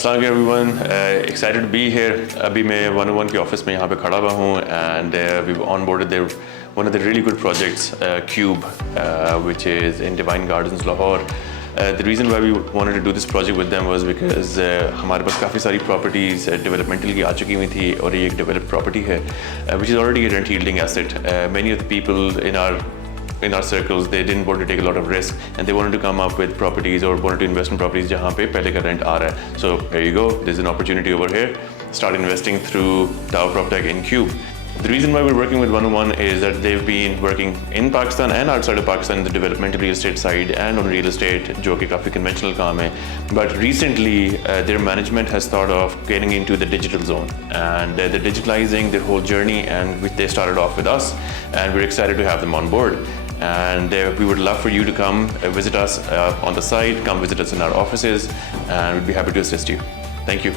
Assalamu alaikum everyone, excited to be here. अभी मैं 101 के ऑफिस में यहाँ पे खड़ा हुआ हूँ and we've onboarded their one of the really good projects, Qube, which is in Divine Gardens, Lahore. The reason why we wanted to do this project with them was because हमारे पास काफ़ी सारी properties developmental की आ चुकी हुई थी और ये एक developed property है, which is already a rent yielding asset. Many of the people in our circles, they didn't want to take a lot of risk and they wanted to come up with properties or wanted to invest in properties जहाँ पे पहले का rent आ रहा है. So here you go, there's an opportunity over here. Start investing through Dao Proptech in Qube. The reason why we're working with 101 is that they've been working in Pakistan and outside of Pakistan in the developmental real estate side and on real estate, जो कि काफ़ी conventional काम है. But recently, their management has thought of getting into the digital zone and they're digitalizing their whole journey, and they started off with us and we're excited to have them on board. And we would love for you to come visit us on the site, come visit us in our offices, and we'd be happy to assist you. Thank you.